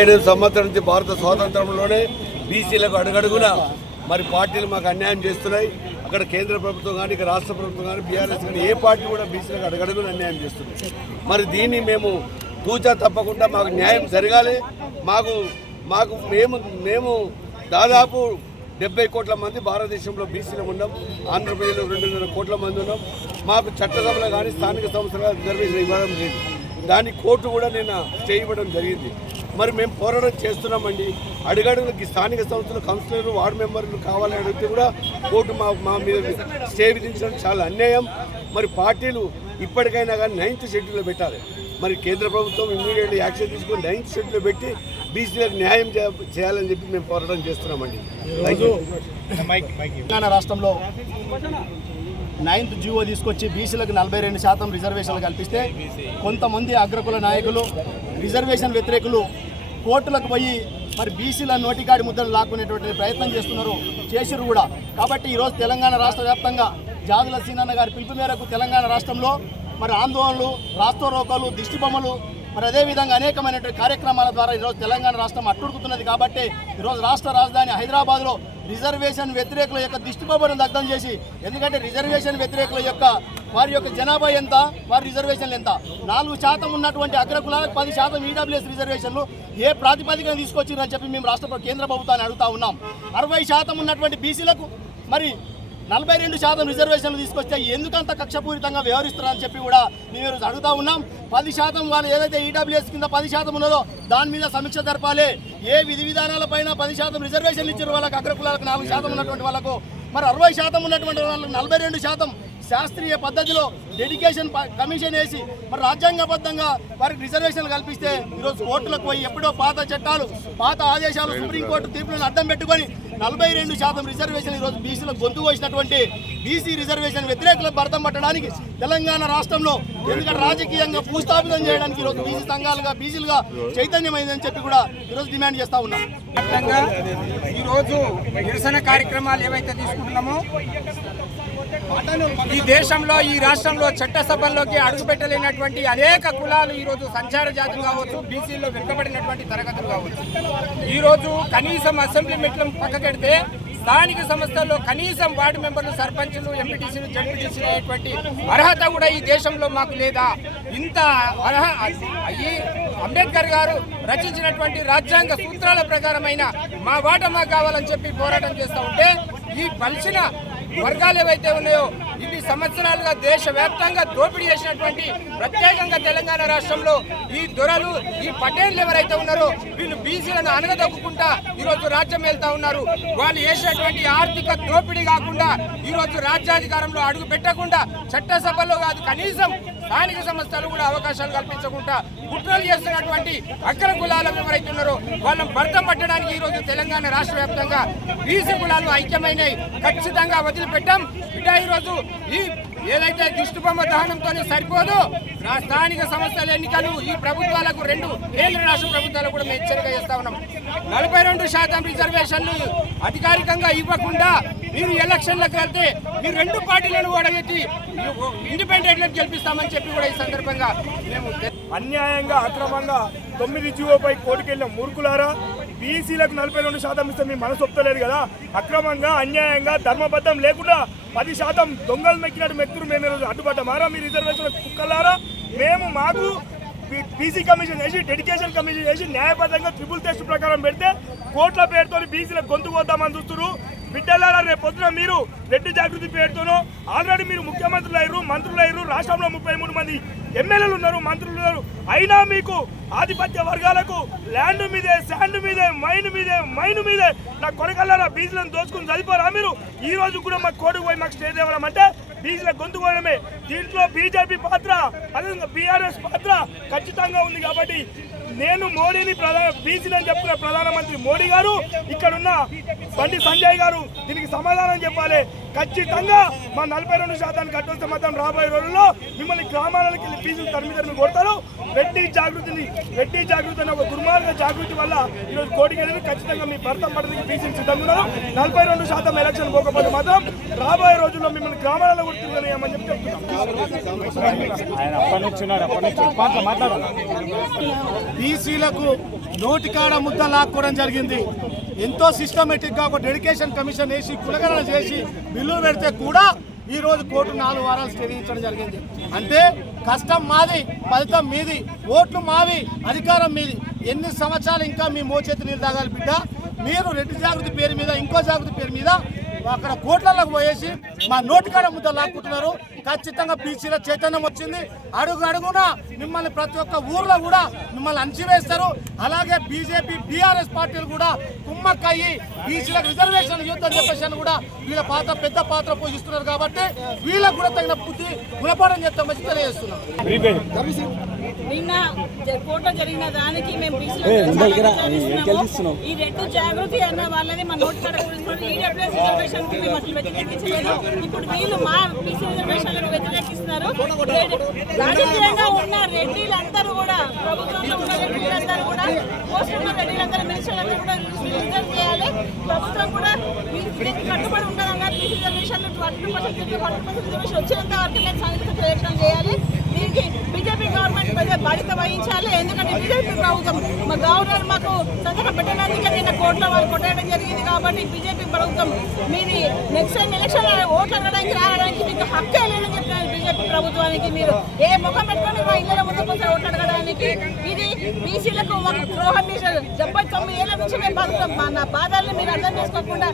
8 సంవత్సరాల నుంచి భారత స్వాతంత్రంలోనే బీసీలకు అడుగడుగున మరి పార్టీలు మాకు అన్యాయం చేస్తున్నాయి. అక్కడ కేంద్ర ప్రభుత్వం కానీ ఇక్కడ రాష్ట్ర ప్రభుత్వం కానీ బీఆర్ఎస్ కానీ ఏ పార్టీ కూడా బీసీలకు అడుగడుగున అన్యాయం చేస్తుంది. మరి దీన్ని మేము తూచా తప్పకుండా మాకు న్యాయం జరగాలి. మేము దాదాపు 70 కోట్ల మంది భారతదేశంలో బీసీలు ఉన్నాం. ఆంధ్రప్రదేశ్లో 200 కోట్ల మంది ఉన్నాం. మాకు చట్టసభలో కానీ స్థానిక సంస్థల రిజర్వేషన్ ఇవ్వడం లేదు. దాన్ని కోర్టు కూడా నేను స్టే ఇవ్వడం జరిగింది. మరి మేము పోరాటం చేస్తున్నామండి. అడుగడుగులకి స్థానిక సంస్థలు కౌన్సిలర్లు వార్డు మెంబర్లు కావాలని అడిగితే కూడా కోర్టు మా మీద స్టే విధించడం చాలా అన్యాయం. మరి పార్టీలు ఇప్పటికైనా కానీ 9th షెడ్యూల్లో పెట్టాలి. మరి కేంద్ర ప్రభుత్వం ఇమ్మీడియట్లీ యాక్షన్ తీసుకొని 9th షెడ్యూల్లో పెట్టి బీసీలకు న్యాయం చేయాలని చెప్పి మేము పోరాటం చేస్తున్నామండి. తెలంగాణ రాష్ట్రంలో 9th జీవో తీసుకొచ్చి బీసీలకు 42% రిజర్వేషన్లు కల్పిస్తే కొంతమంది అగ్రకుల నాయకులు రిజర్వేషన్ వ్యతిరేకులు కోర్టులకు పోయి మరి బీసీల నోటికాడి ముద్దలు లాక్కునేటువంటి ప్రయత్నం చేసిరు కూడా. కాబట్టి ఈరోజు తెలంగాణ రాష్ట్ర వ్యాప్తంగా జాదుల సీనన్న గారి పిలుపు మేరకు తెలంగాణ రాష్ట్రంలో మరి ఆందోళనలు, రాస్తారోకోలు, దిష్టిబొమ్మలు మరి అదేవిధంగా అనేకమైనటువంటి కార్యక్రమాల ద్వారా ఈరోజు తెలంగాణ రాష్ట్రం అట్టుడుకుతున్నది. కాబట్టి ఈరోజు రాష్ట్ర రాజధాని హైదరాబాద్లో రిజర్వేషన్ వ్యతిరేకుల యొక్క దిష్టిబొమ్మను దగ్ధం చేసి, ఎందుకంటే రిజర్వేషన్ వ్యతిరేకుల యొక్క వారి యొక్క జనాభా ఎంత, వారి రిజర్వేషన్లు ఎంత, 4% ఉన్నటువంటి అగ్రకులాలకు 10% ఈడబ్ల్యూఎస్ రిజర్వేషన్లు ఏ ప్రాతిపదికన తీసుకొచ్చిరని చెప్పి మేము కేంద్ర ప్రభుత్వాన్ని అడుగుతా ఉన్నాం. 60% ఉన్నటువంటి బీసీలకు మరి 42% రిజర్వేషన్లు తీసుకొస్తే ఎందుకంత కక్షపూరితంగా వ్యవహరిస్తున్నారని చెప్పి కూడా మేము అడుగుతా ఉన్నాం. 10% వాళ్ళు ఏదైతే ఈడబ్ల్యూఎస్ కింద 10% ఉన్నదో దాని మీద సమీక్ష జరపాలి. ఏ విధి విధానాలపైన 10% రిజర్వేషన్లు ఇచ్చిన వాళ్ళకి అగ్రకులాలకు 4% ఉన్నటువంటి వాళ్ళకు మరి 60% ఉన్నటువంటి వాళ్ళకి 42% శాస్త్రీయ పద్ధతిలో డెడికేషన్ కమిషన్ వేసి మరి రాజ్యాంగబద్ధంగా వారికి రిజర్వేషన్లు కల్పిస్తే ఈరోజు కోర్టులకు పోయి ఎప్పుడో పాత చట్టాలు, పాత ఆదేశాలు, సుప్రీంకోర్టు తీర్పులను అడ్డం పెట్టుకొని 42% రిజర్వేషన్ ఈరోజు బీసీలకు గొంతు కోసినటువంటి బీసీ రిజర్వేషన్ వ్యతిరేకులకు భర్తం పట్టడానికి తెలంగాణ రాష్ట్రంలో ఎందుకంటే రాజకీయంగా భూస్థాపితం చేయడానికి ఈరోజు బీసీ సంఘాలుగా బీసీలుగా చైతన్యమైందని చెప్పి కూడా ఈరోజు డిమాండ్ చేస్తా ఉన్నాం. ఈరోజు నిరసన కార్యక్రమాలు ఏవైతే తీసుకుంటున్నామో ఈ దేశంలో, ఈ రాష్ట్రంలో చట్టసభల్లోకి అడుగుపెట్టలేనటువంటి అనేక కులాలు ఈరోజు సంచార జాతులు కావచ్చు, బీసీల్లో వెనుకబడినటువంటి తరగతులు కావచ్చు. ఈరోజు కనీసం అసెంబ్లీ మెట్లను పక్కకెడితే స్థానిక సంస్థల్లో కనీసం వార్డు మెంబర్లు, సర్పంచులు, ఎంపీటీసీలు, జడ్పీటీసీలు అయ్యేటువంటి అర్హత కూడా ఈ దేశంలో మాకు లేదా? ఇంత అంబేద్కర్ గారు రచించినటువంటి రాజ్యాంగ సూత్రాల ప్రకారమైన మా వాట మాకు కావాలని చెప్పి పోరాటం చేస్తూ ఉంటే ఈ బలిసిన వర్గాలు ఏవైతే ఉన్నాయో ఇన్ని సంవత్సరాలుగా దేశవ్యాప్తంగా దోపిడీ చేసినటువంటి ప్రత్యేకంగా తెలంగాణ రాష్ట్రంలో ఈ దొరలు, ఈ పటేళ్లు ఎవరైతే ఉన్నారో వీళ్ళు బీసీలను అనగదొక్కుంటా ఈరోజు రాజ్యం వెళ్తా ఉన్నారు. వాళ్ళు చేసినటువంటి ఆర్థిక దోపిడీ కాకుండా ఈరోజు రాజ్యాధికారంలో అడుగు పెట్టకుండా చట్టసభలో కాదు కనీసం స్థానిక సంస్థలు కూడా అవకాశాలు కల్పించకుండా కుట్రలు చేస్తున్నటువంటి అగ్ర కులాలు ఎవరైతే ఉన్నారో వాళ్ళని భర్తం పట్టడానికి ఈరోజు తెలంగాణ రాష్ట్ర వ్యాప్తంగా బీసీ కులాలు ఐక్యమైనవి. ఖచ్చితంగా వదిలిపెట్టాం. ఇటా ఈరోజు ఈ ఏదైతే దిష్టిబొమ్మ దహనంతోనే సరిపోదు, స్థానిక సంస్థల ఎన్నికలు ఈ ప్రభుత్వాలకు, 2 కేంద్ర రాష్ట్ర ప్రభుత్వాలకు కూడా మేము హెచ్చరిక చేస్తా ఉన్నాం. 42% రిజర్వేషన్లు అధికారికంగా ఇవ్వకుండా మీరు ఎలక్షన్లకు వెళ్తే మీరు 2 పార్టీలను ఓడగొట్టి ఇండిపెండెంట్లను గెలిపిస్తామని చెప్పి కూడా ఈ సందర్భంగా మేము అన్యాయంగా అక్రమంగా 9 జీవోపై కోర్టుకెళ్ళిన మూర్ఖులారా, బీసీలకు 42% ఇస్తే మీ మనసు ఒప్పుతలేదు కదా. అక్రమంగా, అన్యాయంగా, ధర్మబద్ధం లేకుండా 10% దొంగలు మెక్కినట్టు మెక్కురు మేము అడ్డుపడ్డామారా? మీ రిజర్వేషన్ కుక్కలారా, మేము మాకు బీసీ కమిషన్ చేసి, డెడికేషన్ కమిషన్ చేసి న్యాయబద్ధంగా ట్రిపుల్ టెస్ట్ ప్రకారం పెడితే కోట్ల పేరుతో బీసీలకు గొంతు కోద్దామని చూస్తున్నారు. బిడ్డలారా, రేపు పొద్దున మీరు రెడ్డి జాగృతి పేరుతోనో ఆల్రెడీ మీరు ముఖ్యమంత్రులు అయ్యారు, మంత్రులు అయ్యారు, రాష్ట్రంలో 33 మంది ఎమ్మెల్యేలు ఉన్నారు, మంత్రులు ఉన్నారు. అయినా మీకు ఆధిపత్య వర్గాలకు ల్యాండ్ మీదే, శాండ్ మీదే, మైన్ మీదే నా కొనకల్లారా బీసీలను దోచుకుని చదిపోరా మీరు? ఈ రోజు కూడా మాకు కోర్టుకు పోయి మాకు స్టే తేవడం అంటే బీసీలకు గొంతు కోయడమే. దీంట్లో బీజేపీ పాత్ర, అదేవిధంగా బీఆర్ఎస్ పాత్ర ఖచ్చితంగా ఉంది. కాబట్టి నేను మోడీని బీసీలని చెప్పుకున్న ప్రధానమంత్రి మోడీ గారు, ఇక్కడున్న బండి సంజయ్ గారు దీనికి సమాధానం చెప్పాలి. ఖచ్చితంగా మా 42% కట్టొస్తే మాత్రం రాబోయే రోజుల్లో మిమ్మల్ని గ్రామాలకు వెళ్ళి ఫీజులు తరిమి కొడతారు. రెడ్డి జాగృతి అనే ఒక దుర్మార్గ జాగృతి వల్ల ఈరోజు కోటికెళ్ళి ఖచ్చితంగా మీ భర్త పడడానికి ఫీజులు సిద్ధంగా ఉన్నారు. 42% ఎలక్షన్ పోకపోతే మాత్రం రాబోయే రోజుల్లో మిమ్మల్ని గ్రామాలలో కూడా తిరగలేమని చెప్పి బీసీలకు నోటికాడ ముద్ద లాక్కోవడం జరిగింది. ఎంతో సిస్టమేటిక్ గా ఒక డెడికేషన్ కమిషన్ వేసి కులగణన చేసి బిల్లులు పెడితే కూడా ఈ రోజు కోర్టు 4 వారాలు స్టే విధించడం జరిగింది. అంటే కష్టం మాది, ఫలితం మీది, ఓట్లు మావి, అధికారం మీది. ఎన్ని సంవత్సరాలు ఇంకా మీ మోచేతి నీళ్ళు తాగాలి బిడ్డ? మీరు రెడ్డి జాగృతి పేరు మీద ఇంకో జాగృతి పేరు మీద అక్కడ కోట్లకు పోయేసి మా నోటికాడ ముద్ద లాక్కుంటున్నారు. ఖచ్చితంగా బీసీల చైతన్యం వచ్చింది. అడుగు అడుగున మిమ్మల్ని ప్రతి ఒక్క ఊర్లో కూడా మిమ్మల్ని అణచివేస్తారు. అలాగే బీజేపీ బీఆర్ఎస్ పార్టీలు కూడా కుమ్మక్కయ్యి బీసీలకు రిజర్వేషన్ యుద్ధం చెప్పేసి కూడా వీళ్ళ పాత్ర పెద్ద పాత్ర పోషిస్తున్నారు. కాబట్టి వీళ్ళకు కూడా తగిన బుద్ధి గుణపాఠం చేస్తామని తెలియజేస్తున్నాం. నిన్న కోట జరిగిన దానికి మేము ఈ రెడ్డి జాగృతి అన్న వాళ్ళని మా నోట్ ఈడబ్ల్యూఎస్ రిజర్వేషన్ కి మేము అసలు వ్యతిరేకించలేదు. ఇప్పుడు వీళ్ళు మా బీసీ రిజర్వేషన్లకు వ్యతిరేకిస్తున్నారు. రాజకీయంగా ఉన్న రెడ్డిలందరూ కూడా ప్రభుత్వంలో ఉన్న రెడ్డిలందరూ కూడా పోస్ట్ ఉన్న రెడ్డిలందరూ మినిస్టర్లందరూ కూడా రిజర్వ్ చేయాలి. ప్రభుత్వం కూడా దీనికి కట్టుబడి ఉంటుందన్న బీసీ రిజర్వేషన్లు 40% రిజర్వేషన్ వచ్చేంత వరకు మేము సాంఘిక ప్రయత్నం చేయాలి. దీనికి బీజేపీ గవర్నమెంట్ పెద్ద బాధ్యత వహించాలి. ఎందుకంటే బీజేపీ ప్రభుత్వం మా గవర్నర్ మాకు సంతకం పెట్టడానికి నిన్న కోర్టులో వాళ్ళు కొట్టడం జరిగింది. కాబట్టి బీజేపీ ప్రభుత్వం మీది నెక్స్ట్ టైం ఎలక్షన్ ఓట్లు అడగడానికి రావడానికి మీకు హక్కే లేదని చెప్పినారు బీజేపీ ప్రభుత్వానికి. మీరు ఏ ముఖం పెట్టుకొని మా ఇళ్ళ ముందుకు వస్తారు ఓట్లు అడగడానికి? ఇది బీసీలకు మాకు ద్రోహం చేశారు. 79 ఏళ్ల నుంచి మేము బతుకుతాం. నా బాధల్ని మీరు అర్థం చేసుకోకుండా